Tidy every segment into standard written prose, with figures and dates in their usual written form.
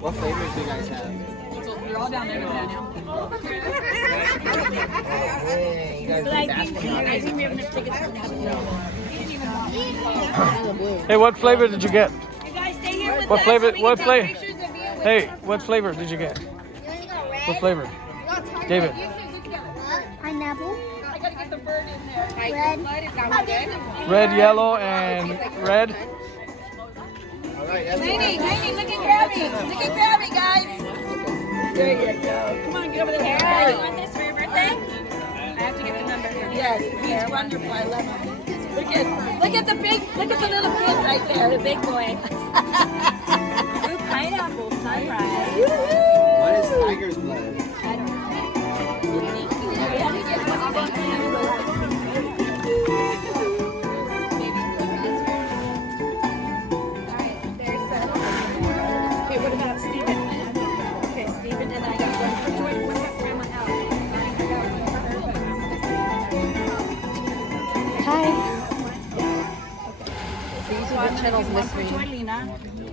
What flavors do you guys have? We're all down there with Daniel. Hey, you guys are basketball. I think we have enough tickets for now. Hey, what flavor did you get? You guys stay here with What us flavor? so we What can flavor? take pictures of you with Hey, what flavor did you get? What flavor? David. Pineapple, I gotta get the bird in there. red, Red, yellow, and red. All right, that's Lainey, look at Gabby. Look at Gabby, guys. There you go. Come on, get over there. Kara, you want this for your birthday? I have to get the number here. Yes, he's wonderful. I love him. Look at the little kid right there, the big boy. Blue pineapple sunrise. What is tiger's blood? Okay, what about Steven? Okay, Steven and I got one for Joy. What about Grandma Al? What channel's For Joy, Lena.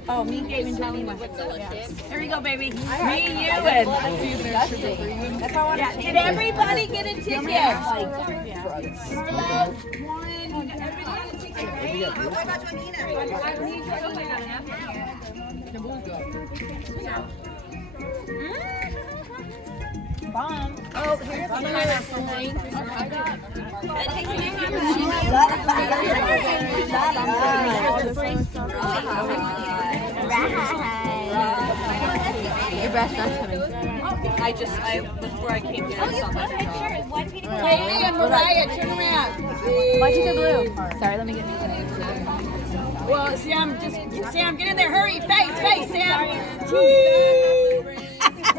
Oh, me, Gabe, and Lena. There you go, baby. Me, you, and... That's all I want Yeah, to did everybody get a ticket? One. Everybody got a ticket. What about Bomb. Oh, here's the pineapple thing. Your restaurant's coming. Before I came here, I saw that. One peanut butter. Haley and Mariah, turn around. Why'd you get blue? Sorry, let me get Well, Sam, get in there. Hurry. Face, Sam.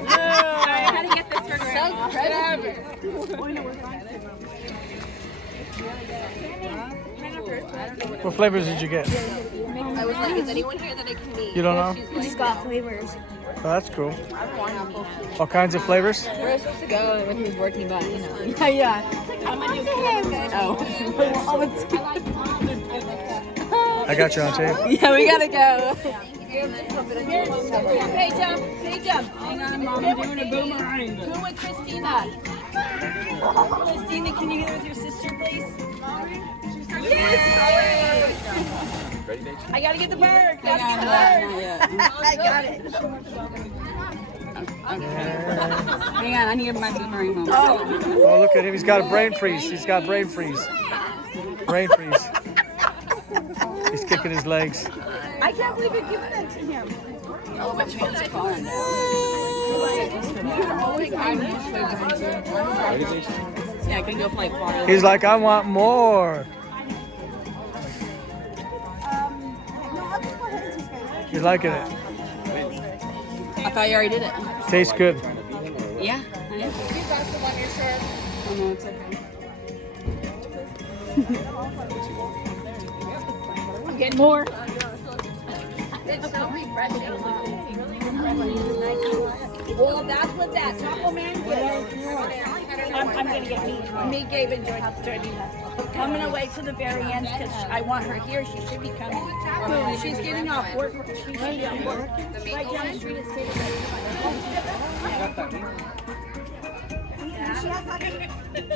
Sorry, I had to get this for Grandma. What flavors did you get? I was like, is anyone here that I can meet? You don't know? We just got flavors. Oh, that's cool. All kinds of flavors. We were supposed to go when he was working, but you know. Yeah. Oh. I got you on tape. Yeah, we gotta go. Hey, jump. Hang on, Mom. I'm doing a boomerang. Who with Christina? Christina, can you get with your sister, please? Yes! I gotta get the bird. I got it. Hang on, I need my boomerang home. Oh, look at him. He's got a brain freeze. He's kicking his legs. I can't believe you're giving that to him. Oh, which one's fun? Yeah, I can go for like far. He's like, I want more. You liking it? I thought you already did it. Tastes good. Yeah. I know. Oh no, it's okay. I'm getting more. It's so refreshing. Well, that's what that taco man did. I'm gonna get me, Gabe, and Joy. I'm gonna wait till the very end because I want her here. She should be coming. She's getting off work. She should be on work. Right down the street is State.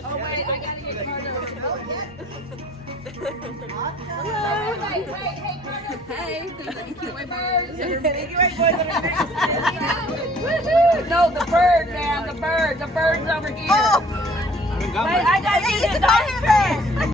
Oh wait, I gotta get Carter. Hey, Carter. Hey, thank you, my birds. No, the bird, man, the bird. The bird's over here. Wait, I gotta get this.